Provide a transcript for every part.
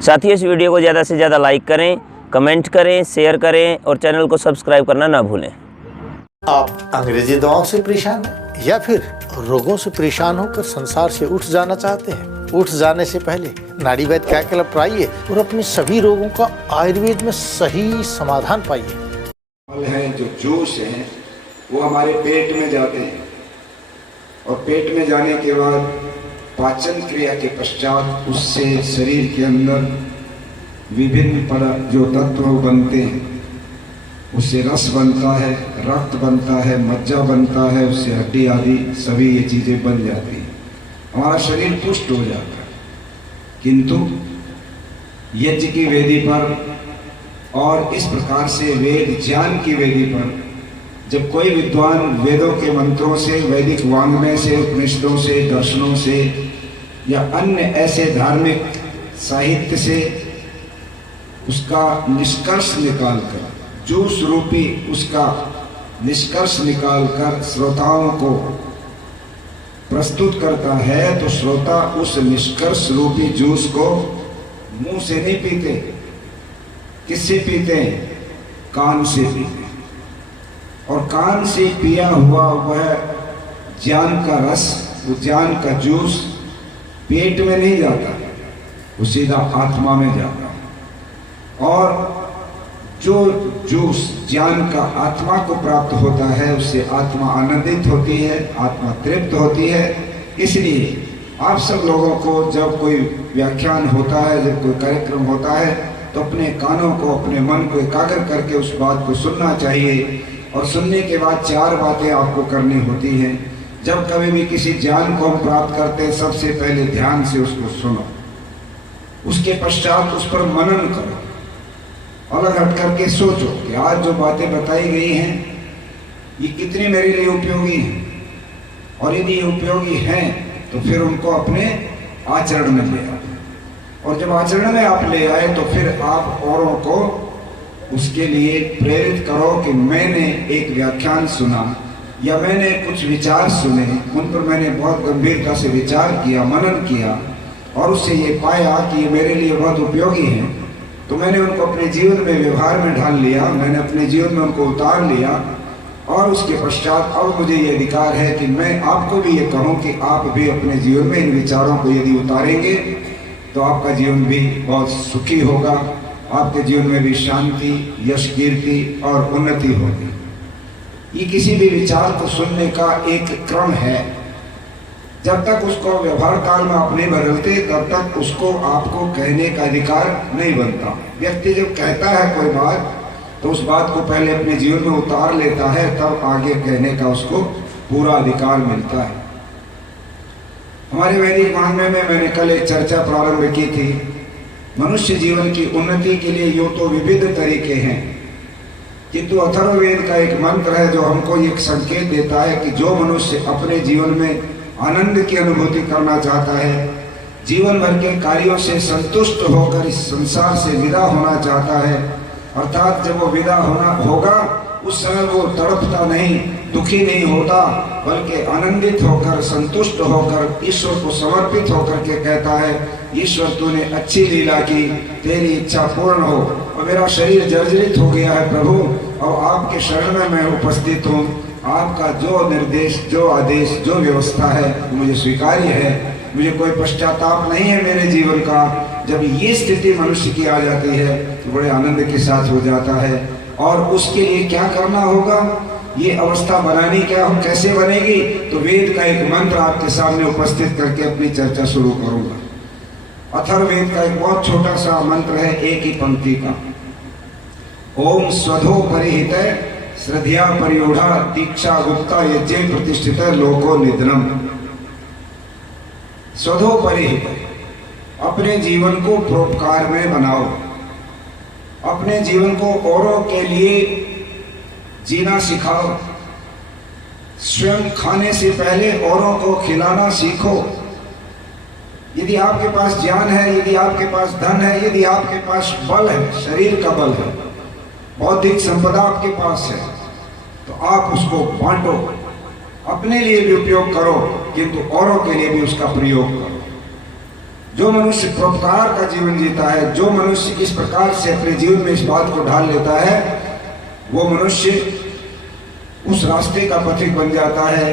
साथ ही इस वीडियो को ज़्यादा से ज़्यादा लाइक करें, कमेंट करें, शेयर करें और चैनल को सब्सक्राइब करना ना भूलें। आप अंग्रेजी दवाओं से परेशान हैं या फिर रोगों से परेशान होकर संसार से उठ जाना चाहते हैं? उठ जाने से पहले नाड़ी वैद्य क्या क्लब आइए और अपने सभी रोगों का आयुर्वेद में सही समाधान पाइए। फल है जो जूस है वो हमारे पेट में जाते हैं और पेट में जाने के बाद पाचन क्रिया के पश्चात उससे शरीर के अंदर विभिन्न जो तत्व बनते हैं, उससे रस बनता है, रक्त बनता है, मज्जा बनता है, उससे हड्डी आदि सभी ये चीजें बन जाती हैं, हमारा शरीर पुष्ट हो जाता है। किंतु यज्ञ की वेदी पर और इस प्रकार से वेद ज्ञान की वेदी पर जब कोई विद्वान वेदों के मंत्रों से, वैदिक वाङ्मय से, उपनिषदों से, दर्शनों से या अन्य ऐसे धार्मिक साहित्य से उसका निष्कर्ष निकालकर, जूस रूपी उसका निष्कर्ष निकालकर श्रोताओं को प्रस्तुत करता है, तो श्रोता उस निष्कर्ष रूपी जूस को मुंह से नहीं पीते। किससे पीते हैं? कान से पीते। और कान से पिया हुआ वह ज्ञान का रस, वो ज्ञान का जूस पेट में नहीं जाता, वो सीधा आत्मा में जाता। और जो जूस ज्ञान का आत्मा को प्राप्त होता है उससे आत्मा आनंदित होती है, आत्मा तृप्त होती है। इसलिए आप सब लोगों को जब कोई व्याख्यान होता है, जब कोई कार्यक्रम होता है, तो अपने कानों को, अपने मन को एकाग्र करके उस बात को सुनना चाहिए। और सुनने के बाद 4 बातें आपको करनी होती हैं। जब कभी भी किसी ज्ञान को हम प्राप्त करते हैं, सबसे पहले ध्यान से उसको सुनो, उसके पश्चात उस पर मनन करो, अलग हट करके सोचो कि आज जो बातें बताई गई हैं ये कितनी मेरे लिए उपयोगी हैं, और यदि ये उपयोगी हैं तो फिर उनको अपने आचरण में ले आओ। और जब आचरण में आप ले आए तो फिर आप औरों को उसके लिए प्रेरित करो कि मैंने एक व्याख्यान सुना या मैंने कुछ विचार सुने, उन पर मैंने बहुत गंभीरता से विचार किया, मनन किया और उससे ये पाया कि ये मेरे लिए बहुत उपयोगी हैं, तो मैंने उनको अपने जीवन में व्यवहार में ढाल लिया, मैंने अपने जीवन में उनको उतार लिया। और उसके पश्चात अब मुझे ये अधिकार है कि मैं आपको भी ये कहूँ कि आप भी अपने जीवन में इन विचारों को यदि उतारेंगे तो आपका जीवन भी बहुत सुखी होगा, आपके जीवन में भी शांति, यश, कीर्ति और उन्नति होगी। ये किसी भी विचार को सुनने का एक क्रम है। जब तक उसको व्यवहार काल में आप नहीं बदलते तब तक उसको आपको कहने का अधिकार नहीं बनता। व्यक्ति जब कहता है कोई बात तो उस बात को पहले अपने जीवन में उतार लेता है, तब आगे कहने का उसको पूरा अधिकार मिलता है। हमारे वैदिक वाङ्मय में मैंने कल एक चर्चा प्रारंभ की थी। मनुष्य जीवन की उन्नति के लिए यूं तो विविध तरीके हैं, किंतु अथर्ववेद का एक मंत्र है जो हमको एक संकेत देता है कि जो मनुष्य अपने जीवन में आनंद की अनुभूति करना चाहता है, जीवन भर के कार्यों से संतुष्ट होकर इस संसार से विदा होना चाहता है, अर्थात जब वो विदा होगा उस समय वो तड़पता नहीं, दुखी नहीं होता, बल्कि आनंदित होकर, संतुष्ट होकर, ईश्वर को समर्पित होकर के कहता है, ईश्वर तूने अच्छी लीला की, तेरी इच्छा पूर्ण हो और मेरा शरीर जर्जरित हो गया है प्रभु, और आपके शरण में मैं उपस्थित हूँ। आपका जो निर्देश, जो आदेश, जो व्यवस्था है मुझे स्वीकार्य है, मुझे कोई पश्चाताप नहीं है मेरे जीवन का। जब ये स्थिति मनुष्य की आ जाती है तो बड़े आनंद के साथ हो जाता है। और उसके लिए क्या करना होगा, ये अवस्था बनानी क्या, हम कैसे बनेगी, तो वेद का एक मंत्र आपके सामने उपस्थित करके अपनी चर्चा शुरू करूंगा। अथर्ववेद का एक बहुत छोटा सा मंत्र है, एक ही पंक्ति का। ओम स्वधो परिहित श्रद्धा परियोढ़ा दीक्षा गुप्ता यज्ञ प्रतिष्ठित लोको निधनम। स्वधो परिहित, अपने जीवन को परोपकार में बनाओ, अपने जीवन को औरों के लिए जीना सिखाओ। स्वयं खाने से पहले औरों को खिलाना सीखो। यदि आपके पास ज्ञान है, यदि आपके पास धन है, यदि आपके पास बल है, शरीर का बल है, बौद्धिक संपदा आपके पास है, तो आप उसको बांटो, अपने लिए भी उपयोग करो, किंतु औरों के लिए भी उसका प्रयोग करो। जो मनुष्य परोपकार का जीवन जीता है, जो मनुष्य इस प्रकार से अपने जीवन में इस बात को ढाल लेता है, वो मनुष्य उस रास्ते का पथिक बन जाता है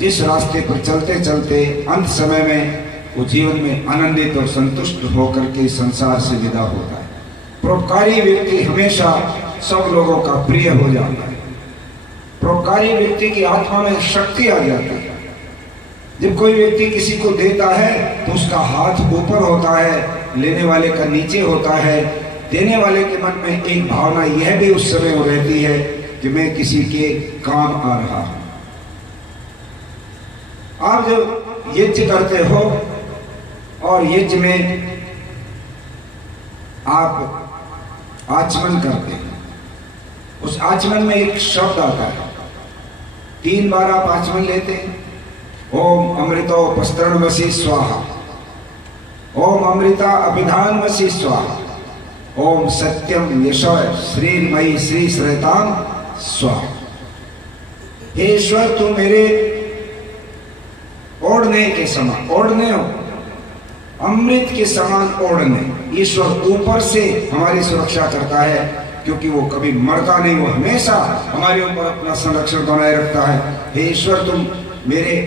जिस रास्ते पर चलते चलते अंत समय में वो जीवन में आनंदित और संतुष्ट होकर के संसार से विदा होता है। परोपकारी व्यक्ति हमेशा सब लोगों का प्रिय हो जाता है। परोपकारी व्यक्ति की आत्मा में शक्ति आ जाती है। जब कोई व्यक्ति किसी को देता है तो उसका हाथ ऊपर होता है, लेने वाले का नीचे होता है। देने वाले के मन में एक भावना यह भी उस समय हो रहती है कि मैं किसी के काम आ रहा हूं। आप जब यज्ञ करते हो और यज्ञ में आप आचमन करते हैं, उस आचमन में एक शब्द आता है। 3 बार आप आचमन लेते हैं। ओम अमृतोपस्तरणमसि स्वाहा, ओम अमृता अभिधानमसि स्वाहा, ओम सत्यम यशः श्रीमयी श्री श्रेताम स्वाहा। हे ईश्वर, तुम मेरे ओढ़ने के समान, ओढ़ने हो, अमृत के समान ओढ़ने। ईश्वर ऊपर से हमारी सुरक्षा करता है क्योंकि वो कभी मरता नहीं, वो हमेशा हमारे ऊपर अपना संरक्षण बनाए रखता है। हे ईश्वर, तुम मेरे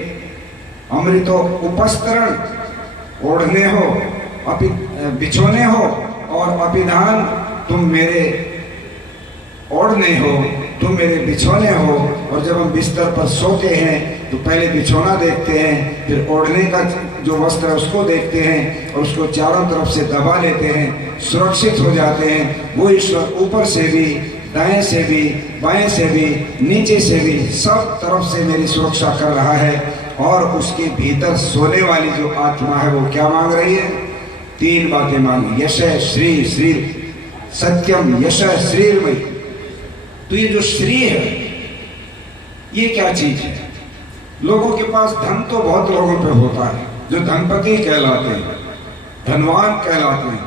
अमृतो उपस्तरण ओढ़ने हो, बिछोने हो, और अभिधान तुम मेरे ओढ़ने हो, तुम मेरे बिछोने हो। और जब हम बिस्तर पर सोते हैं तो पहले बिछोना देखते हैं, फिर ओढ़ने का जो वस्त्र है उसको देखते हैं और उसको चारों तरफ से दबा लेते हैं, सुरक्षित हो जाते हैं। वो ईश्वर ऊपर से भी, दाएं से भी, बाएं से भी, नीचे से भी, सब तरफ से मेरी सुरक्षा कर रहा है। और उसके भीतर सोने वाली जो आत्मा है वो क्या मांग रही है? 3 बातें मांगी। यशः श्री, श्री सत्यम, यशः श्रीर्मयी। तो ये जो श्री है ये क्या चीज है? लोगों के पास धन तो बहुत लोगों पे होता है, जो धनपति कहलाते हैं, धनवान कहलाते हैं,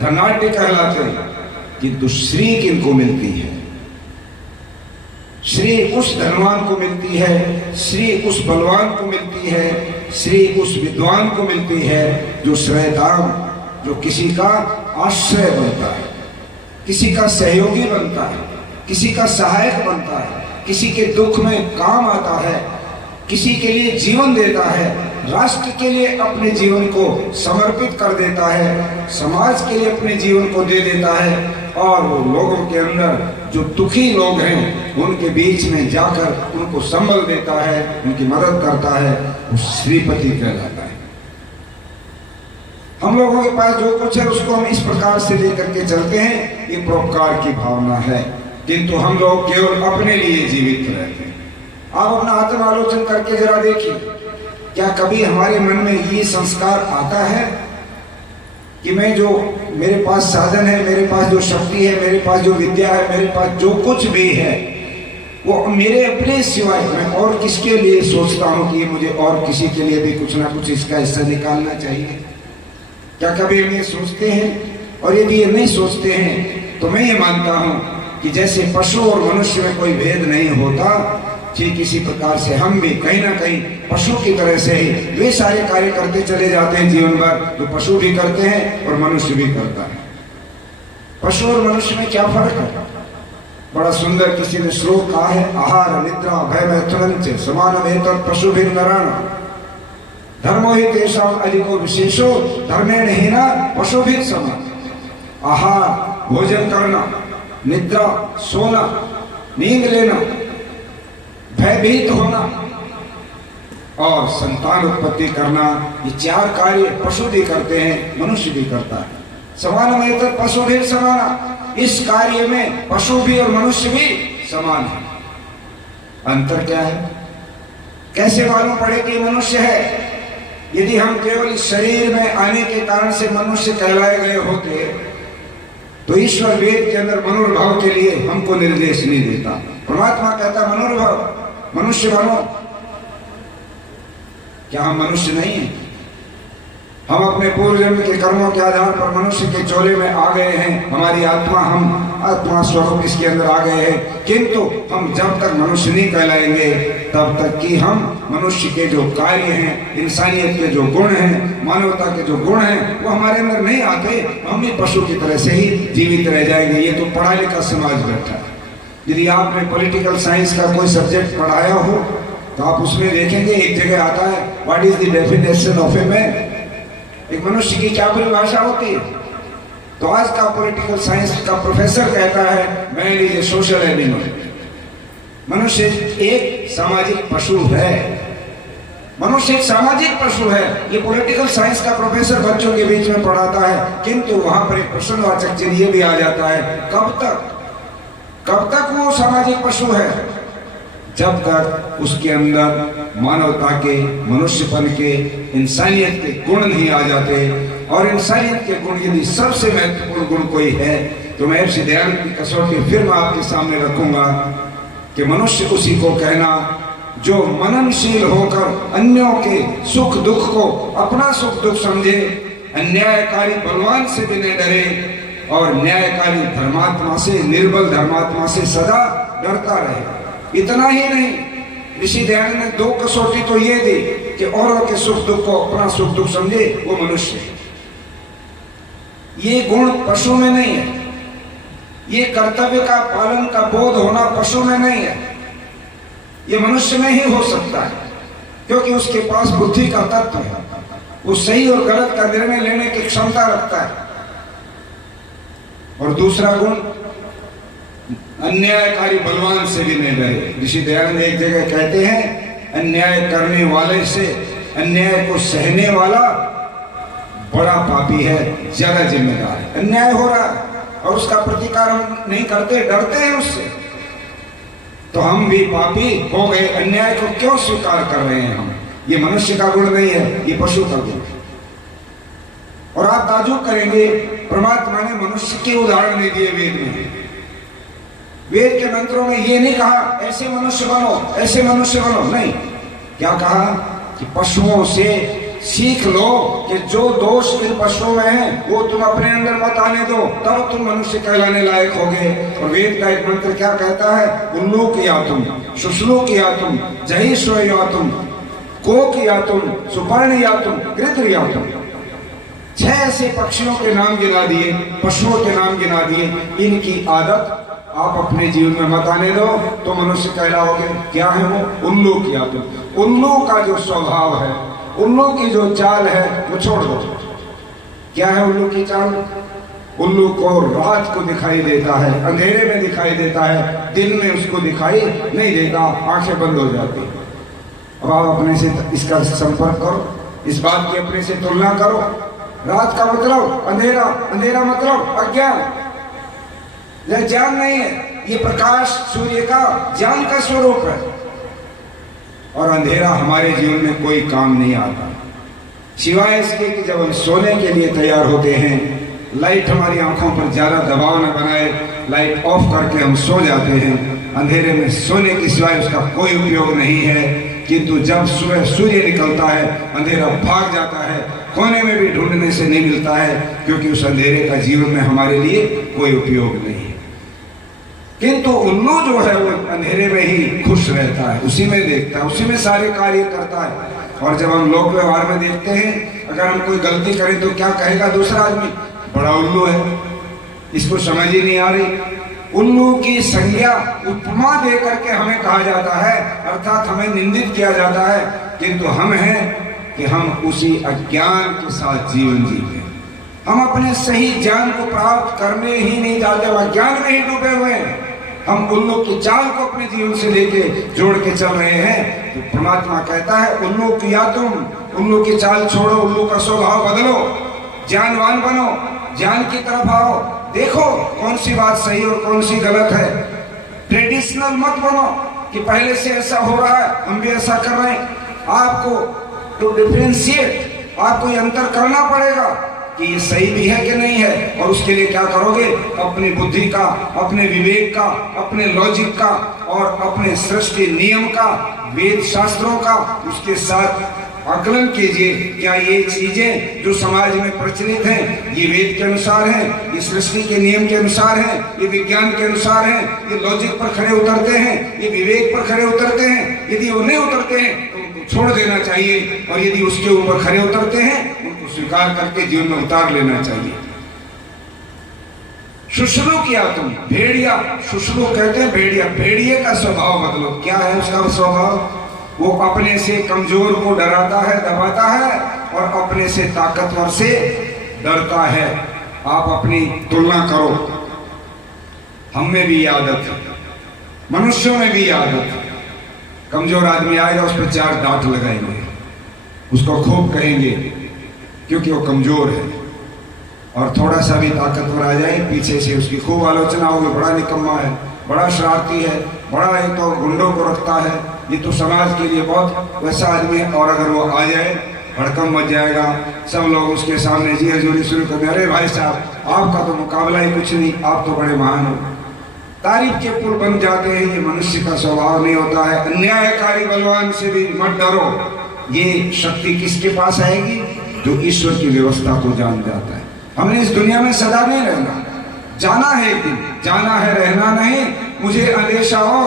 धनाढ्य कहलाते हैं, किंतु श्री किनको मिलती है? श्री उस धनवान को मिलती है, श्री उस बलवान को मिलती है, श्री उस विद्वान को मिलती है जो श्रेयधाम, जो किसी का आश्रय बनता है, किसी का सहयोगी बनता है, किसी का सहायक बनता है, किसी के दुख में काम आता है, किसी के लिए जीवन देता है, राष्ट्र के लिए अपने जीवन को समर्पित कर देता है, समाज के लिए अपने जीवन को दे देता है। और वो लोगों के अंदर जो दुखी लोग हैं उनके बीच में जाकर उनको संबल देता है, उनकी मदद करता है, वो श्रीपति कहलाता है। हम लोगों के पास जो कुछ है उसको हम इस प्रकार से लेकर के चलते हैं, ये परोपकार की भावना है। किंतु हम लोग केवल अपने लिए जीवित रहते हैं। आप अपना आत्मालोचन करके जरा देखिए, क्या कभी हमारे मन में ये संस्कार आता है कि मैं जो मेरे पास साधन है, मेरे पास जो शक्ति है, मेरे पास जो विद्या है, मेरे पास जो कुछ भी है, वो मेरे अपने सिवाय मैं और किसके लिए सोचता हूँ कि ये मुझे और किसी के लिए भी कुछ ना कुछ इसका हिस्सा निकालना चाहिए? क्या कभी हम ये सोचते हैं? और यदि ये नहीं सोचते हैं तो मैं ये मानता हूँ कि जैसे पशु और मनुष्य में कोई भेद नहीं होता, ठीक इसी प्रकार से हम भी कहीं ना कहीं पशु की तरह से ही वे सारे कार्य करते चले जाते हैं जीवन भर जो पशु भी करते हैं और मनुष्य भी करता है। पशु और मनुष्य में क्या फर्क है? बड़ा सुंदर किसी ने श्लोक कहा है, आहार निद्रा भय मैथुन समान एतत् पशु भी नराण धर्मो ही तेषाम अधिको विशेषो धर्मेण हीना पशु भी समान। आहार भोजन करना, निद्रा सोना, नींद लेना, भयभीत होना और संतान उत्पत्ति करना, ये 4 कार्य पशु भी करते हैं, मनुष्य भी करता है। समान में तो पशु भी समाना, इस कार्य में पशु भी और मनुष्य भी समान है। अंतर क्या है? कैसे मालूम पड़े कि मनुष्य है? यदि हम केवल इस शरीर में आने के कारण से मनुष्य कहलाए गए होते तो ईश्वर वेद के अंदर मनोभाव के लिए हमको निर्देश नहीं देता। परमात्मा कहता मनोभाव मनुष्य बनो। क्या हम मनुष्य नहीं है? हम अपने पूर्व जन्म के कर्मों के आधार पर मनुष्य के चोले में आ गए हैं। हमारी आत्मा, हम आत्मा स्वरूप इसके अंदर आ गए हैं, किंतु हम जब तक मनुष्य नहीं कहलाएंगे तब तक कि हम मनुष्य के जो कार्य हैं, इंसानियत के जो गुण हैं, मानवता के जो गुण हैं, वो हमारे अंदर नहीं आते। हम भी पशु की तरह से ही जीवित रह जाएंगे। ये तो पढ़ा लिखा समाज बैठा है। यदि आपने पॉलिटिकल साइंस का कोई सब्जेक्ट पढ़ाया हो तो आप उसमें देखेंगे, एक जगह आता है what is the definition of a man, एक मनुष्य की क्या परिभाषा होती है। तो आज का पॉलिटिकल साइंस का प्रोफेसर कहता है man is a social animal, मनुष्य एक सामाजिक पशु है। मनुष्य एक सामाजिक पशु है। ये पॉलिटिकल साइंस का प्रोफेसर बच्चों के बीच में पढ़ाता है, किंतु वहां पर एक प्रश्नवाचक चिन्ह ये भी आ जाता है, कब तक वो सामाजिक पशु है? जब तक उसके अंदर मानवता के, मनुष्यपन के, इंसानियत के गुण नहीं आ जाते। और इंसानियत के गुण यदि सबसे महत्वपूर्ण गुण कोई है तो मैं महर्षि दयानंद की कसौटी फिर मैं आपके सामने रखूंगा कि मनुष्य उसी को कहना जो मननशील होकर अन्यों के सुख दुख को अपना सुख दुख समझे, अन्यायकारी बलवान से भी न डरे और न्यायकारी धर्मात्मा से, निर्बल धर्मात्मा से सदा डरता रहे। इतना ही नहीं, ऋषि दयानंद ने 2 कसौटी तो ये दी कि औरों के सुख दुख को अपना सुख दुख समझे, वो मनुष्य है। ये गुण पशु में नहीं है। ये कर्तव्य का पालन का बोध होना पशु में नहीं है, ये मनुष्य में ही हो सकता है, क्योंकि उसके पास बुद्धि का तत्व है। वो सही और गलत का निर्णय लेने की क्षमता रखता है। और दूसरा गुण, अन्यायकारी बलवान से भी नहीं डरे। ऋषि दयानंद एक जगह कहते हैं अन्याय करने वाले से, अन्याय को सहने वाला बड़ा पापी है, ज्यादा जिम्मेदार है। अन्याय हो रहा है और उसका प्रतिकार हम नहीं करते, डरते हैं उससे, तो हम भी पापी हो गए। अन्याय को क्यों स्वीकार कर रहे हैं हम? ये मनुष्य का गुण नहीं है, ये पशु का गुण है। और आप ताजुब करेंगे, परमात्मा ने मनुष्य के उदाहरण नहीं दिए वेद में। वेद के मंत्रों में ये नहीं कहा ऐसे मनुष्य बनो, ऐसे मनुष्य बनो, नहीं। क्या कहा कि पशुओं से सीख लो कि जो दोष इन पशुओं में है वो तुम अपने अंदर मत आने दो, तब तुम मनुष्य कहलाने लायक होगे। और वेद का एक मंत्र क्या कहता है? उल्लू किया तुम, शुश्लू किया तुम, जही सोया तुम, को किया तुम, सुपर्ण या तुम, गृध्र या तुम। 6 ऐसे पक्षियों के नाम गिना दिए, पशुओं के नाम गिना दिए। इनकी आदत आप अपने जीवन में मत आने दो तो मनुष्य कहलाओगे। क्या है वो? उल्लू किया तुम। उल्लू का जो स्वभाव है, उल्लू की जो चाल है, वो छोड़ दो। क्या है उल्लू की चाल? उल्लू को रात को दिखाई देता है, अंधेरे में दिखाई देता है, दिन में उसको दिखाई नहीं देता, आंखें बंद हो जाती। अब आप अपने से इसका संपर्क करो, इस बात की अपने से तुलना करो। रात का मतलब अंधेरा, अंधेरा मतलब अज्ञान। यह ज्ञान नहीं है, ये प्रकाश सूर्य का ज्ञान का स्वरूप है। और अंधेरा हमारे जीवन में कोई काम नहीं आता, सिवाय इसके कि जब हम सोने के लिए तैयार होते हैं, लाइट हमारी आंखों पर ज्यादा दबाव न बनाए, लाइट ऑफ करके हम सो जाते हैं। अंधेरे में सोने के सिवाय उसका कोई उपयोग नहीं है। किंतु जब सुबह सूर्य निकलता है, अंधेरा भाग जाता है, कोने में भी ढूंढने से नहीं मिलता है, क्योंकि उस अंधेरे का जीवन में हमारे लिए कोई उपयोग नहीं है। किंतु उल्लू जो है वो अंधेरे में ही खुश रहता है, उसी में देखता है, उसी में सारे कार्य करता है। और जब हम लोक व्यवहार में देखते हैं, अगर हम कोई गलती करें तो क्या कहेगा दूसरा आदमी? बड़ा उल्लू है, इसको समझ ही नहीं आ रही। उल्लू की संज्ञा उपमा दे करके हमें कहा जाता है, अर्थात हमें निंदित किया जाता है। किंतु हम हैं कि हम उसी अज्ञान के साथ जीवन जीते हैं। हम अपने सही ज्ञान को प्राप्त करने ही नहीं जाते, वह ज्ञान में ही डूबे हुए हैं। हम उल्लू की चाल को अपने जीवन से लेके जोड़ के चल रहे हैं। तो परमात्मा कहता है उल्लू किया तुम, उल्लू की चाल छोड़ो, उल्लू का स्वभाव बदलो, ज्ञानवान बनो, ज्ञान की तरफ आओ, देखो कौन सी बात सही और कौन सी गलत है। ट्रेडिशनल मत बनो कि पहले से ऐसा हो रहा है हम भी ऐसा कर रहे हैं। आपको टू डिफरेंशिएट, आपको ये अंतर करना पड़ेगा कि ये सही भी है कि नहीं है। और उसके लिए क्या करोगे? अपनी बुद्धि का, अपने विवेक का, अपने लॉजिक का और अपने सृष्टि नियम का, वेद शास्त्रों का, उसके साथ आकलन कीजिए, क्या ये चीजें जो समाज में प्रचलित हैं ये वेद के अनुसार हैं, ये सृष्टि के नियम के अनुसार हैं, ये विज्ञान के अनुसार हैं, ये लॉजिक पर खड़े उतरते हैं, ये विवेक पर खड़े उतरते हैं? यदि वो नहीं उतरते हैं तो उनको छोड़ देना चाहिए, और यदि उसके ऊपर खड़े उतरते हैं उनको स्वीकार करके जीवन में उतार लेना चाहिए। शुश्रू किया तुम, भेड़िया, शुश्रू कहते हैं भेड़िया, भेड़िए का स्वभाव बदलो। क्या है उसका स्वभाव? वो अपने से कमजोर को डराता है, दबाता है, और अपने से ताकतवर से डरता है। आप अपनी तुलना करो, हम में भी ये आदत है, मनुष्यों में भी ये आदत है। कमजोर आदमी आएगा उस पर 4 डांट लगाएंगे, उसको खूब कहेंगे क्योंकि वो कमजोर है, और थोड़ा सा भी ताकतवर आ जाए पीछे से उसकी खूब आलोचना होगी, बड़ा निकम्मा है, बड़ा शरारती है, बड़ा ये तो गुंडों को रखता है, ये तो समाज के लिए बहुत वैसा आदमी है। और अगर वो आ जाए भड़कम मच जाएगा, सब लोग उसके सामने जी हजूरी शुरू कर, अरे भाई साहब आपका तो मुकाबला ही कुछ नहीं, आप तो बड़े महान हो, तारीफ के पुल बन जाते हैं। ये मनुष्य का स्वभाव नहीं होता है। अन्यायकारी बलवान से भी मत डरो। ये शक्ति किसके पास आएगी? जो ईश्वर की व्यवस्था को जान जाता है। हमने इस दुनिया में सदा नहीं रहना, जाना है एक दिन, जाना है, रहना नहीं। मुझे अंदेशा हो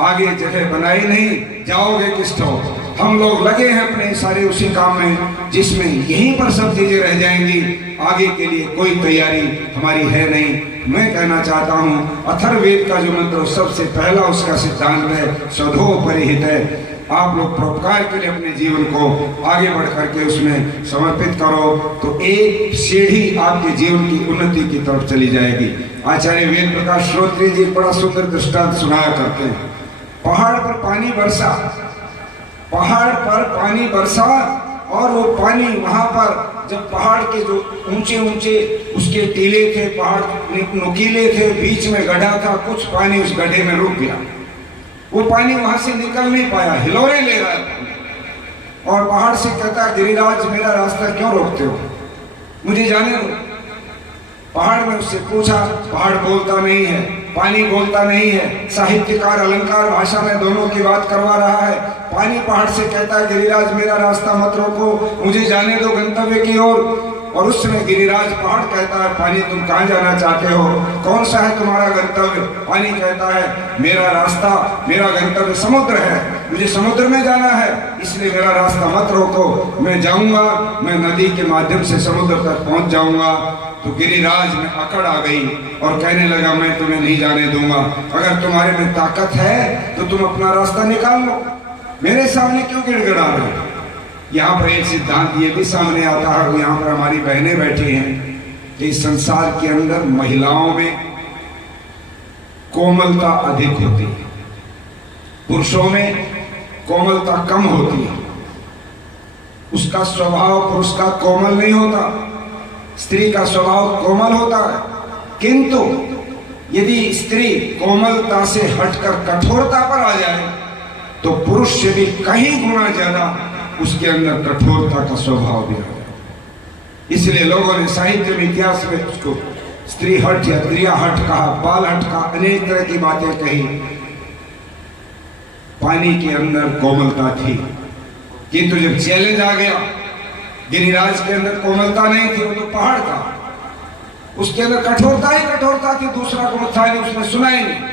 आगे जगह बनाई नहीं, जाओगे किस ठोर। हम लोग लगे हैं अपने सारे उसी काम में जिसमें यहीं पर सब चीजें रह जाएंगी, आगे के लिए कोई तैयारी हमारी है नहीं। मैं कहना चाहता हूँ अथर्ववेद का जो मंत्र सबसे पहला उसका सिद्धांत है स्वधो परिहित है। आप लोग परोपकार के लिए अपने जीवन को आगे बढ़ करके उसमें समर्पित करो तो एक सीढ़ी आपके जीवन की उन्नति की तरफ चली जाएगी। आचार्य वेद प्रकाश श्रोत्री जी बड़ा सुंदर दृष्टांत सुनाया करते हैं। पहाड़ पर पानी बरसा, पहाड़ पर पानी बरसा, और वो पानी वहां पर जब पहाड़ के जो ऊंचे ऊंचे उसके टीले थे, पहाड़ नुकीले थे, बीच में गड्ढा था, कुछ पानी उस गड्ढे में रुक गया। वो पानी वहां से निकल नहीं पाया, हिलोरे ले रहा था। और पहाड़ से कहता गिरिराज मेरा रास्ता क्यों रोकते हो, मुझे जाने दो। पहाड़ में उससे पूछा, पहाड़ बोलता नहीं है, पानी बोलता नहीं है। साहित्यकार अलंकार भाषा में दोनों की बात करवा रहा है। पानी पहाड़ से कहता है गिरिराज मेरा रास्ता मत रोको, मुझे जाने दो गंतव्य की ओर। और उस समय गिरिराज पहाड़ कहता है पानी तुम कहाँ जाना चाहते हो, कौन सा है तुम्हारा गंतव्य? पानी कहता है मेरा रास्ता, मेरा गंतव्य समुद्र है, मुझे समुद्र में जाना है, इसलिए मेरा रास्ता मत रोको, मैं जाऊंगा, मैं नदी के माध्यम से समुद्र तक पहुंच जाऊंगा। तो गिरिराज में अकड़ आ गई और कहने लगा मैं तुम्हें नहीं जाने दूंगा। अगर तुम्हारे में ताकत है तो तुम अपना रास्ता निकाल लो, मेरे सामने क्यों गिड़गिड़ा रहे हो? यहाँ पर एक सिद्धांत ये भी सामने आता है, यहाँ पर हमारी बहनें बैठी हैं कि इस संसार के अंदर महिलाओं में कोमलता अधिक होती है, पुरुषों में कोमलता कम होती है। उसका स्वभाव पुरुष का कोमल नहीं होता, स्त्री का स्वभाव कोमल होता है। किंतु यदि स्त्री कोमलता से हटकर कठोरता पर आ जाए तो पुरुष से भी कहीं गुना ज्यादा उसके अंदर कठोरता का स्वभाव भी आ जाए। इसलिए लोगों ने साहित्य में, इतिहास में उसको स्त्री हट या त्रिया हट कहा, बाल हट कहा, अनेक तरह की बातें कही। पानी के अंदर कोमलता थी, किंतु जब चैलेंज आ गया, गिरिराज के अंदर कोमलता नहीं थी, वो तो पहाड़ था, उसके अंदर कठोरता ही कठोरता थी, दूसरा को था नहीं, उसने सुना ही नहीं।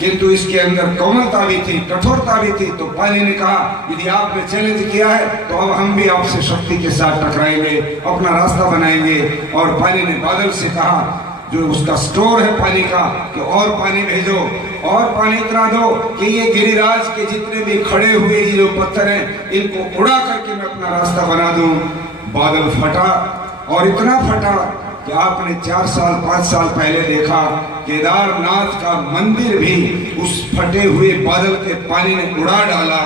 किंतु इसके अंदर कोमलता भी थी, कठोरता भी थी। तो पानी ने कहा यदि आपने चैलेंज किया है तो अब हम भी आपसे शक्ति के साथ टकराएंगे, अपना रास्ता बनाएंगे। और पानी ने बादल से कहा, जो उसका स्टोर है पानी का, कि और पानी भेजो, और पानी इतना दो कि ये गिरिराज के जितने भी खड़े हुए ये जो पत्थर हैं इनको उड़ा करके मैं अपना रास्ता बना दूं। बादल फटा, और इतना फटा कि आपने 4 साल 5 साल पहले देखा केदारनाथ का मंदिर भी उस फटे हुए बादल के पानी ने उड़ा डाला,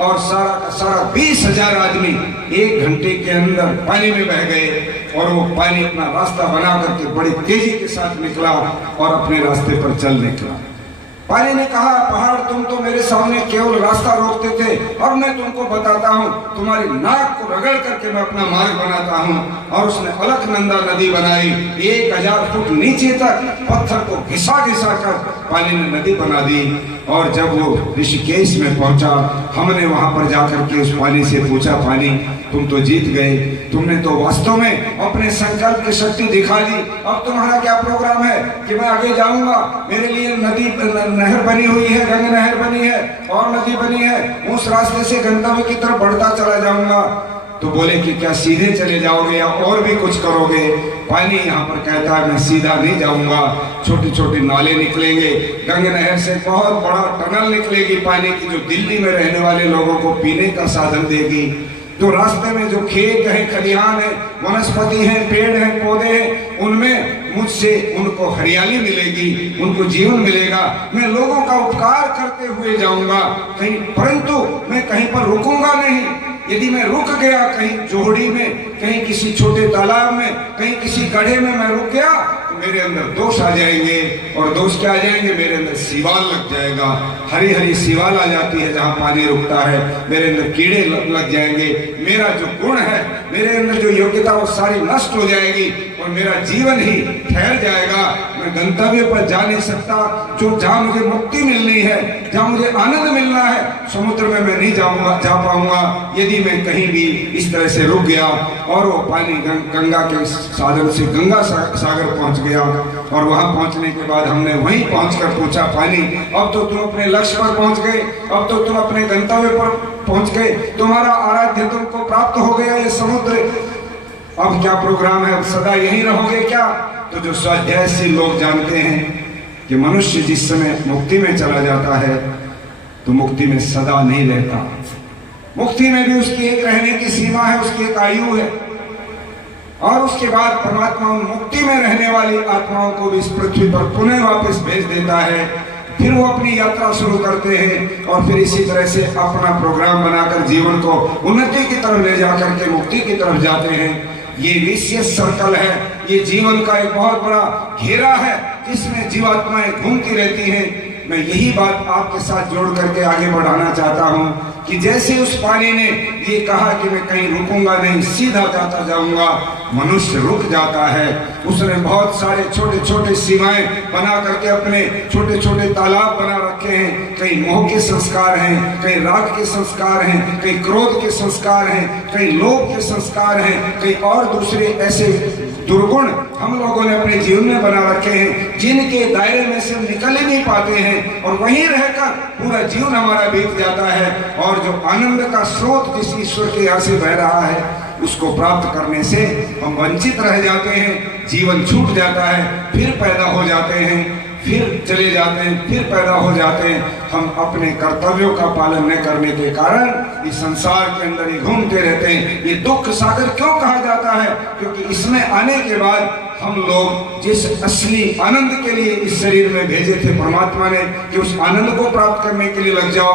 और सारा का सारा 20,000 आदमी 1 घंटे के अंदर पानी में बह गए। और वो पानी अपना रास्ता बना करके बड़ी तेजी के साथ निकला और अपने रास्ते पर चल निकला। पानी ने कहा, पहाड़ तुम तो मेरे सामने केवल रास्ता रोकते थे और मैं तुमको बताता हूँ, तुम्हारी नाक को रगड़ करके मैं अपना मार्ग बनाता हूँ। और उसने अलकनंदा नदी बनाई, 1000 फुट नीचे तक पत्थर को घिसा घिसा कर पानी ने नदी बना दी। और जब वो ऋषिकेश में पहुंचा, हमने वहां पर जाकर के उस पानी से पूछा, पानी तुम तो जीत गए, तुमने तो वास्तव में अपने संकल्प की शक्ति दिखा दी, अब तुम्हारा क्या प्रोग्राम है कि मैं आगे जाऊंगा, मेरे लिए नदी नहर बनी हुई है, गंगा नहर बनी है और नदी बनी है, उस रास्ते से गंतव्य की तरफ बढ़ता चला जाऊंगा। तो बोले कि क्या सीधे चले जाओगे या और भी कुछ करोगे? पानी यहाँ पर कहता है, मैं सीधा नहीं जाऊंगा, छोटे छोटे नाले निकलेंगे, गंगा नहर से बहुत बड़ा टनल निकलेगी पानी की, जो दिल्ली में रहने वाले लोगों को पीने का साधन देगी। तो रास्ते में जो खेत है, खलिहान है, वनस्पति है, पेड़ है, पौधे हैं, उनमें मुझसे उनको हरियाली मिलेगी, उनको जीवन मिलेगा। मैं लोगों का उपकार करते हुए जाऊंगा कहीं, परंतु मैं कहीं पर रुकूंगा नहीं। यदि मैं रुक गया कहीं जोहड़ी में, कहीं किसी छोटे तालाब में, कहीं किसी गड्ढे में मैं रुक गया, तो मेरे अंदर दोष आ जाएंगे। और दोष क्या आ जाएंगे? मेरे अंदर सीवाल लग जाएगा, हरी हरी सीवाल आ जाती है जहाँ पानी रुकता है, मेरे अंदर कीड़े लग जाएंगे, मेरा जो गुण है, मेरे अंदर जो योग्यता, वो सारी नष्ट हो जाएगी और मेरा जीवन ही ठहर जाएगा। मैं गंतव्य पर जा नहीं सकता, जो जहाँ मुझे मुक्ति मिलनी है, जहाँ मुझे आनंद मिलना है, समुद्र में मैं नहीं जा पाऊंगा यदि मैं कहीं भी इस तरह से रुक गया। और वो पानी गंगा के साधन से गंगा सागर पहुंच गया। और वहां पहुंचने के बाद हमने वहीं पहुंचकर पूछा, पानी अब तो तुम अपने लक्ष्य पर पहुंच गए, अब तो तुम अपने गंतव्य पर पहुंच गए, तुम्हारा आराध्य तुमको प्राप्त हो गया ये समुद्र, अब क्या प्रोग्राम है, अब सदा यहीं रहोगे क्या? तो जो स्वाध्यायशील लोग जानते हैं कि मनुष्य जिस समय मुक्ति में चला जाता है तो मुक्ति में सदा नहीं रहता, मुक्ति में भी उसकी एक रहने की सीमा है, उसकी एक आयु है। और उसके बाद परमात्मा उन मुक्ति में रहने वाली आत्माओं को भी इस पृथ्वी पर पुनः वापस भेज देता है, फिर वो अपनी यात्रा शुरू करते हैं और फिर इसी तरह से अपना प्रोग्राम बनाकर जीवन को उन्नति की तरफ ले जाकर के मुक्ति की तरफ जाते हैं। ये विशेष सर्कल है, ये जीवन का एक बहुत बड़ा घेरा है जिसमें जीवात्माएं घूमती रहती हैं। मैं यही बात आपके साथ जोड़ करके आगे बढ़ाना चाहता हूँ कि जैसे उस पानी ने ये कहा कि मैं कहीं रुकूंगा नहीं, सीधा जाता जाऊंगा, मनुष्य रुक जाता है। उसने बहुत सारे छोटे छोटे सीमाएं बना करके अपने छोटे छोटे तालाब बना रखे हैं, कहीं मोह के संस्कार हैं, कहीं राग के संस्कार हैं, कहीं क्रोध के संस्कार हैं, कहीं लोभ के संस्कार हैं, कहीं और दूसरे ऐसे दुर्गुण हम लोगों ने अपने जीवन में बना रखे हैं जिनके दायरे में से निकल ही नहीं पाते हैं और वहीं रहकर पूरा जीवन हमारा बीत जाता है। और जो आनंद का स्रोत जिस ईश्वर के यहाँ से बह रहा है उसको प्राप्त करने से हम वंचित रह जाते हैं, जीवन छूट जाता है, फिर पैदा हो जाते हैं, फिर चले जाते हैं, फिर पैदा हो जाते हैं। हम अपने कर्तव्यों का पालन न करने के कारण इस संसार के अंदर ही घूमते रहते हैं। ये दुख सागर क्यों कहा जाता है? क्योंकि इसमें आने के बाद हम लोग जिस असली आनंद के लिए इस शरीर में भेजे थे परमात्मा ने कि उस आनंद को प्राप्त करने के लिए लग जाओ,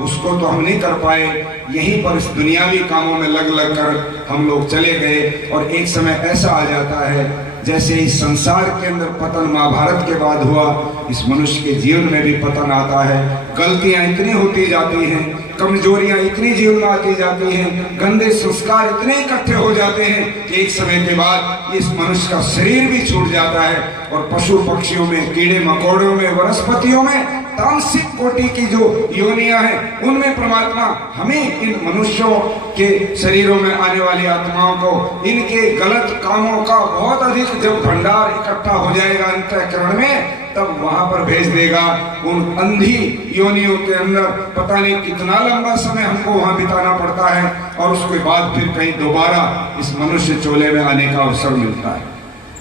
उसको तो हम नहीं कर पाए। यहीं पर इस दुनियावी कामों में लग लग कर हम लोग चले गए और एक समय ऐसा आ जाता है जैसे इस संसार के अंदर पतन महाभारत के बाद हुआ, इस मनुष्य के जीवन में भी पतन आता है। गलतियां इतनी होती जाती हैं, कमजोरियां इतनी जीवन में आती जाती हैं, गंदे संस्कार इतने इकट्ठे हो जाते हैं कि एक समय के बाद इस मनुष्य का शरीर भी छूट जाता है और पशु पक्षियों में, कीड़े मकोड़ों में, वनस्पतियों में, तामसिक कोटि की जो योनियां हैं उनमें परमात्मा हमें इन मनुष्यों के शरीरों में आने वाली आत्माओं को इनके गलत कामों का बहुत अधिक जब भंडार इकट्ठा हो जाएगा अंतःकरण में, तब वहां पर भेज देगा। उन अंधी योनियों के अंदर पता नहीं कितना लंबा समय हमको वहां बिताना पड़ता है और उसके बाद फिर कहीं दोबारा इस मनुष्य चोले में आने का अवसर मिलता है।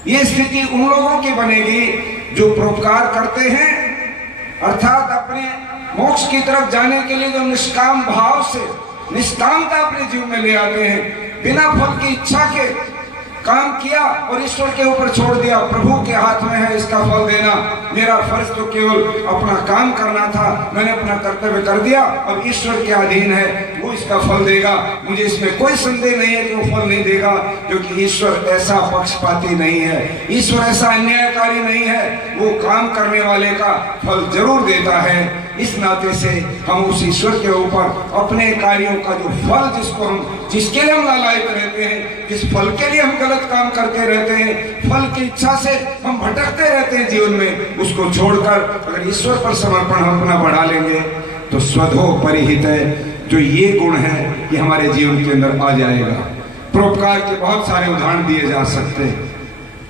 ये स्थिति उन लोगों की बनेगी जो परोपकार करते हैं, अर्थात अपने मोक्ष की तरफ जाने के लिए जो निष्काम भाव से निष्कामता अपने जीवन में ले आते हैं, बिना फल की इच्छा के काम किया और ईश्वर के ऊपर छोड़ दिया। प्रभु के हाथ में है इसका फल देना, मेरा फर्ज तो केवल अपना काम करना था, मैंने अपना कर्तव्य कर दिया, अब ईश्वर के अधीन है, वो इसका फल देगा। मुझे इसमें कोई संदेह नहीं है कि वो फल नहीं देगा, क्योंकि ईश्वर ऐसा पक्षपाती नहीं है, ईश्वर ऐसा अन्यायकारी नहीं है, वो काम करने वाले का फल जरूर देता है। इस नाते से हम उस ईश्वर के ऊपर अपने कार्यों का जो फल जिसके लिए हम लालायित रहते हैं, जिस फल के लिए हम गलत काम करते रहते हैं, फल की इच्छा से हम भटकते रहते हैं जीवन में, उसको छोड़कर अगर ईश्वर पर समर्पण हम अपना बढ़ा लेंगे तो स्वधो परिहित है, जो ये गुण है ये हमारे जीवन के अंदर आ जाएगा। परोपकार के बहुत सारे उदाहरण दिए जा सकते हैं,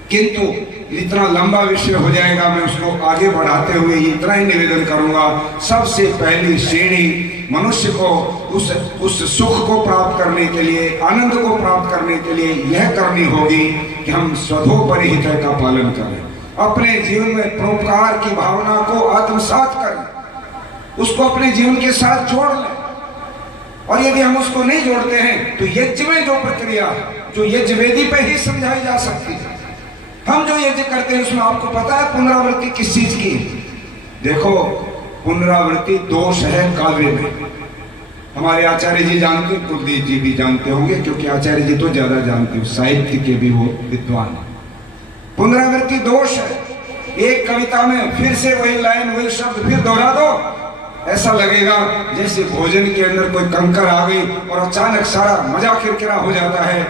किंतु इतना लंबा विषय हो जाएगा, मैं उसको आगे बढ़ाते हुए इतना ही निवेदन करूंगा। सबसे पहली श्रेणी मनुष्य को उस सुख को प्राप्त करने के लिए, आनंद को प्राप्त करने के लिए यह करनी होगी कि हम स्वधोपरिहित का पालन करें, अपने जीवन में परोपकार की भावना को आत्मसात करें, उसको अपने जीवन के साथ जोड़ लें। और यदि हम उसको नहीं जोड़ते हैं तो यज्ञ में जो प्रक्रिया है, जो यज्ञ वेदी पे ही समझाई जा सकती है, हम जो यज्ञ करते हैं उसमें आपको पता है पुनरावृत्ति किस चीज की? देखो, पुनरावृत्ति दोष है काव्य में। हमारे आचार्य जी जानते, कुलदीप जी भी जानते होंगे, क्योंकि आचार्य जी तो ज्यादा जानते हो, साहित्य के भी वो विद्वान है। पुनरावृत्ति दोष है। एक कविता में फिर से वही लाइन, वही शब्द फिर दोहरा दो, ऐसा लगेगा जैसे भोजन के अंदर कोई कंकर आ गई और अचानक सारा मजा किरकिरा हो जाता है।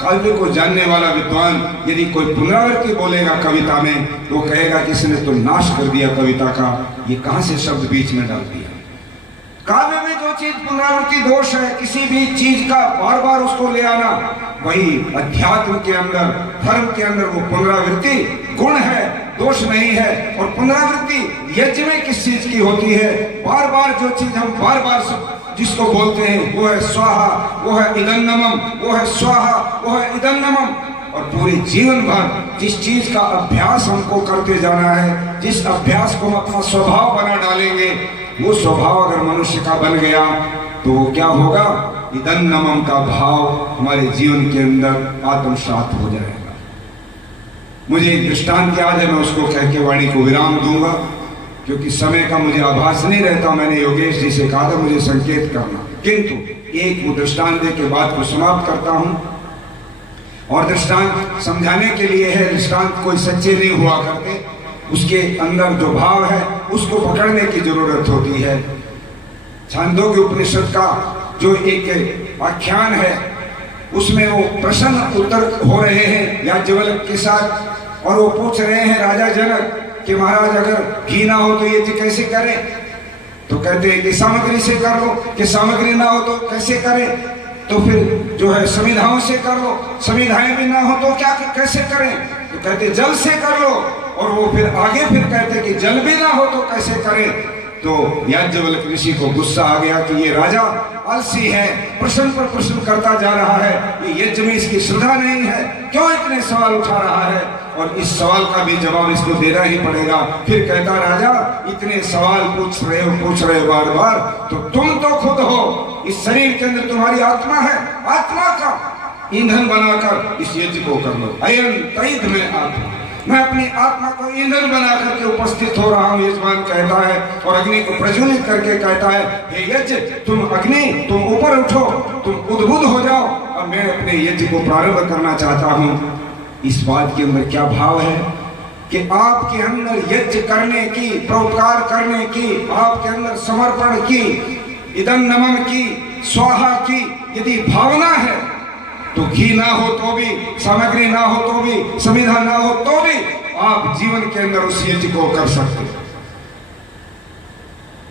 काव्य को जानने वाला विद्वान यदि कोई पुनरावृत्ति बोलेगा कविता में तो कहेगा कि इसने तो नाश कर दिया कविता का, ये कहां से शब्द बीच में डाल दिया। काव्य में जो चीज पुनरावृत्ति दोष है, किसी भी चीज का बार बार उसको ले आना, वही अध्यात्म के अंदर, धर्म के अंदर वो पुनरावृत्ति गुण है, दोष नहीं है। और पुनरावृत्ति यज्ञ में किस चीज की होती है? बार बार जो चीज हम बार बार जिसको बोलते हैं वो है स्वाहा, वो है इदन्नमम, वो है स्वाहा, वो है इदन्नमम। और पूरे जीवन भर जिस चीज का अभ्यास हमको करते जाना है, जिस अभ्यास को हम अपना स्वभाव बना डालेंगे, वो स्वभाव अगर मनुष्य का बन गया तो वो क्या होगा? इदन्नमम का भाव हमारे जीवन के अंदर आत्मसात हो जाएगा। मुझे एक दृष्टांत याद है, मैं उसको कह के वाणी को विराम दूंगा, क्योंकि समय का मुझे आभास नहीं रहता। मैंने योगेश जी से कहा था मुझे संकेत करना, किंतु एक वो दृष्टांत दे के बात को समाप्त करता हूं। और दृष्टांत समझाने के लिए है, दृष्टांत कोई सच्चे नहीं हुआ करते, उसके अंदर जो भाव है उसको पकड़ने की जरूरत होती है। छांदोग्य उपनिषद का जो एक आख्यान है उसमें वो प्रश्न उत्तर हो रहे हैं याज्ञवल्क्य के साथ, और वो पूछ रहे हैं राजा जनक कि महाराज अगर घी ना हो तो ये कैसे करें? तो कहते हैं कि सामग्री से कर लो, कि सामग्री ना हो तो कैसे करें? तो फिर जो है समिधाओं से कर लो, समिधाएं भी ना हो तो क्या कैसे करें? तो कहते जल से कर लो। और वो फिर आगे फिर कहते कि जल भी ना हो तो कैसे करें? तो याज्ञवल्क्य ऋषि को गुस्सा आ गया कि ये राजा आलसी है, प्रश्न पर प्रश्न करता जा रहा है, ये यज्ञ में इसकी श्रद्धा नहीं है, क्यों इतने सवाल उठा रहा है? और इस सवाल का भी जवाब इसको देना ही पड़ेगा। फिर कहता राजा, इतने सवाल पूछ रहे हो बार बार, तो तुम तो खुद हो, इस शरीर के अंदर तुम्हारी आत्मा है, आत्मा का ईंधन बनाकर इस यज्ञ को कर लो। अयन तैद में आत्मा, मैं अपनी आत्मा को ईंधन बना करके उपस्थित हो रहा हूँ, यजमान कहता है, और अग्नि को प्रज्वलित करके कहता है, हे यज्ञ, तुम अग्नि, तुम ऊपर उठो, तुम उद्बुद्ध हो जाओ, और मैं अपने यज्ञ को प्रारंभ करना चाहता हूँ। इस बात के अंदर क्या भाव है कि आपके अंदर यज्ञ करने की, परोपकार करने की, आपके अंदर समर्पण की, इदन्नमम की, स्वाहा की यदि भावना है तो घी ना हो तो भी, सामग्री ना हो तो भी, समिधा ना हो तो भी आप जीवन के अंदर उस यज्ञ को कर सकते।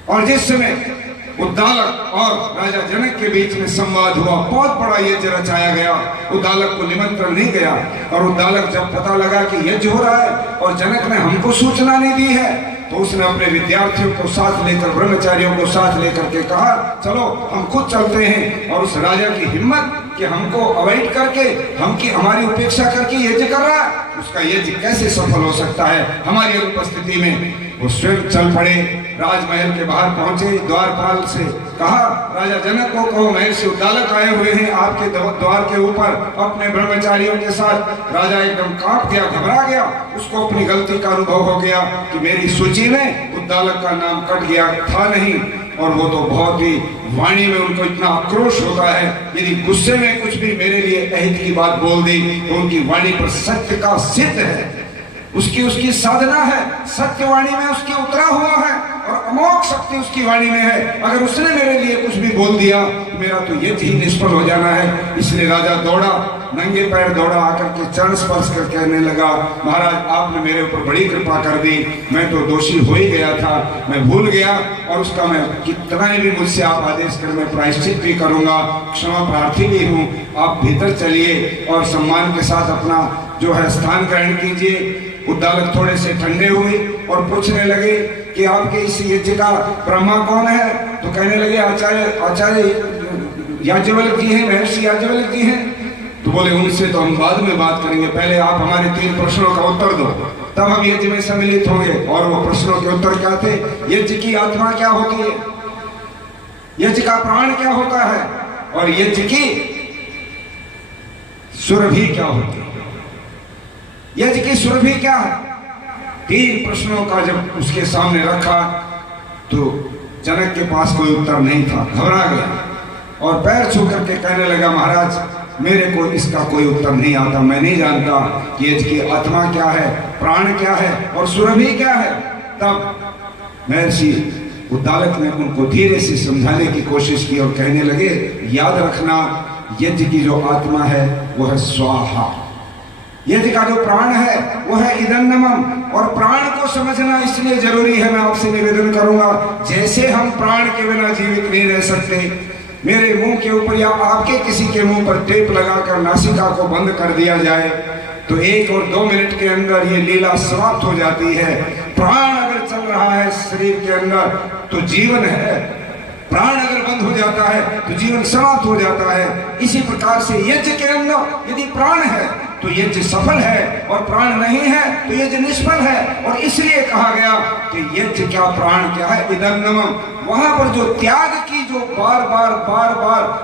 और जिस समय उद्दालक और राजा जनक के बीच में संवाद हुआ, बहुत बड़ा यज्ञ रचाया गया, उद्दालक को निमंत्रण नहीं गया, और उद्दालक जब पता लगा कि यज्ञ हो रहा है और जनक ने हमको सूचना नहीं दी है, तो उसने अपने विद्यार्थियों को साथ लेकर, ब्रह्मचारियों को साथ लेकर के कहा, चलो हम खुद चलते हैं। और उस राजा की हिम्मत कि हमको अवॉइड करके हमारी उपेक्षा करके यज्ञ कर रहा है, उसका यज्ञ कैसे सफल हो सकता है हमारी अनुपस्थिति में। वो स्वयं चल पड़े, राजमहल के बाहर पहुंचे, द्वारपाल से कहा, राजा जनक को कहो महल से उद्दालक आए हुए हैं आपके द्वार के ऊपर अपने ब्रह्मचारियों के साथ। राजा एकदम कांप गया, घबरा गया, उसको अपनी गलती का अनुभव हो गया कि मेरी सूची में उद्दालक का नाम कट गया था नहीं। और वो तो बहुत ही वाणी में उनको इतना आक्रोश होता है, यदि गुस्से में कुछ भी मेरे लिए अहित की बात बोल दी तो उनकी वाणी पर सत्य का सिद्ध है, उसकी साधना है, सत्यवाणी में उसके उतरा हुआ है और अमोघ शक्ति उसकी वाणी में है। अगर उसने मेरे लिए कुछ भी बोल दिया मेरा तो यज्ञ ही निष्फल हो जाना है। इसलिए राजा दौड़ा, नंगे पैर दौड़ा, आकर के चरण स्पर्श कर कहने लगा, महाराज आपने मेरे ऊपर बड़ी कृपा कर दी, मैं तो दोषी हो ही गया था, मैं भूल गया और उसका मैं कितना भी मुझसे आप आदेश कर मैं प्रायश्चित भी करूंगा, क्षमा प्रार्थी भी हूँ। आप भीतर चलिए और सम्मान के साथ अपना जो है स्थान ग्रहण कीजिए। उद्दालक थोड़े से ठंडे हुए और पूछने लगे कि आपके इस यज्ञ का ब्रह्मा कौन है? तो कहने लगे आचार्य याज्ञवल्क्य जी हैं, महर्षि याज्ञवल्क्य जी हैं। तो बोले उनसे तो हम बाद में बात करेंगे, पहले आप हमारे 3 प्रश्नों का उत्तर दो, तब हम यज्ञ में सम्मिलित होंगे। और वो प्रश्नों के उत्तर क्या थे? यज्ञ की आत्मा क्या होती है, यज्ञ का प्राण क्या होता है और यज्ञ की सुरभि क्या होती है, यज्ञ की सुरभि क्या है। 3 प्रश्नों का जब उसके सामने रखा तो जनक के पास कोई उत्तर नहीं था, घबरा गया और पैर छू करके कहने लगा, महाराज मेरे को इसका कोई उत्तर नहीं आता, मैं नहीं जानता कि यज्ञ की आत्मा क्या है, प्राण क्या है और सुरभि क्या है। तब महर्षि उद्दालक ने उनको धीरे से समझाने की कोशिश की और कहने लगे, याद रखना यज्ञ की जो आत्मा है वो है स्वाहा, यज्ञ का जो प्राण है वो है इदन्नमम। और प्राण को समझना इसलिए जरूरी है, मैं आपसे निवेदन करूंगा, जैसे हम प्राण के बिना जीवित नहीं रह सकते, मेरे मुंह के ऊपर या आपके किसी के मुंह पर टेप लगाकर नासिका को बंद कर दिया जाए तो 1 और 2 मिनट के अंदर ये लीला समाप्त हो जाती है। प्राण अगर चल रहा है शरीर के अंदर तो जीवन है, प्राण अगर बंद हो जाता है तो जीवन समाप्त हो जाता है। इसी प्रकार से यज्ञ के अंदर यदि प्राण है तो यज्ञ सफल है और प्राण नहीं है तो यज्ञ निष्फल है। और इसलिए कहा गया कि यज्ञ क्या प्राण क्या है, इदन्नमम। वहां पर जो त्याग की जो बार बार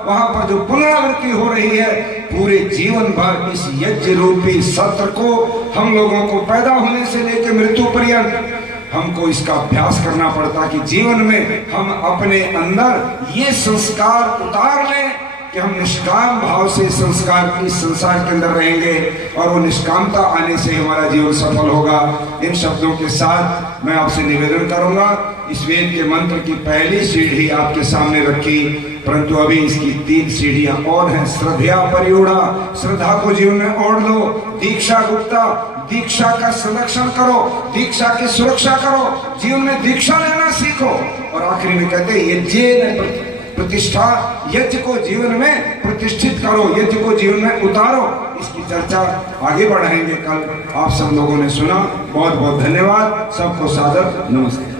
वहां पर जो पुनरावृत्ति हो रही है, पूरे जीवन भर इस यज्ञ रूपी सत्र को हम लोगों को पैदा होने से लेकर मृत्यु पर्यंत हमको इसका अभ्यास करना पड़ता कि जीवन में हम अपने अंदर ये संस्कार उतार लें कि हम निष्काम भाव से संस्कार की संसार के अंदर रहेंगे और वो निष्कामता आने से हमारा जीवन सफल होगा। इन शब्दों के साथ मैं आपसे निवेदन करूंगा, इस वेद के मंत्र की पहली सीढ़ी आपके सामने रखी, परंतु अभी इसकी 3 सीढ़ियां और हैं। श्रद्धा परियूढ़ा, श्रद्धा को जीवन में ओढ़ लो। दीक्षा गुप्ता, दीक्षा का संरक्षण करो, दीक्षा की सुरक्षा करो, जीवन में दीक्षा लेना सीखो। और आखिरी में कहते हैं यज्ञ प्रतिष्ठा, यज्ञ को जीवन में प्रतिष्ठित करो, यज्ञ को जीवन में उतारो। इसकी चर्चा आगे बढ़ाएंगे कल। आप सब लोगों ने सुना, बहुत बहुत धन्यवाद, सबको सादर नमस्कार।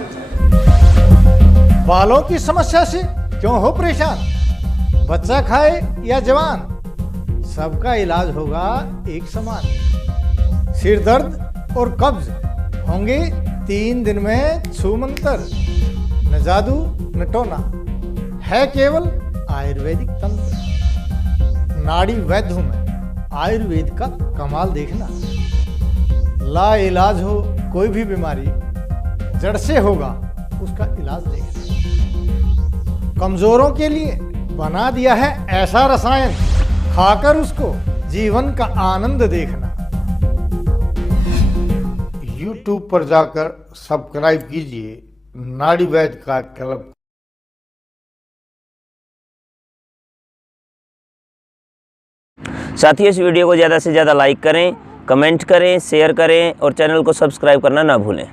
बालों की समस्या से क्यों हो परेशान, बच्चा खाए या जवान, सबका इलाज होगा एक समान। सिर दर्द और कब्ज होंगे 3 दिन में छूमंतर, न जादू न टोना, है केवल आयुर्वेदिक तंत्र। नाड़ी वैद्य हूं मैं, आयुर्वेद का कमाल देखना। ला इलाज हो कोई भी बीमारी, जड़ से होगा उसका इलाज देखना। कमजोरों के लिए बना दिया है ऐसा रसायन, खाकर उसको जीवन का आनंद देखना। YouTube पर जाकर सब्सक्राइब कीजिए नाड़ी वैद्य का क्लब। साथियों, इस वीडियो को ज़्यादा से ज़्यादा लाइक करें, कमेंट करें, शेयर करें और चैनल को सब्सक्राइब करना ना भूलें।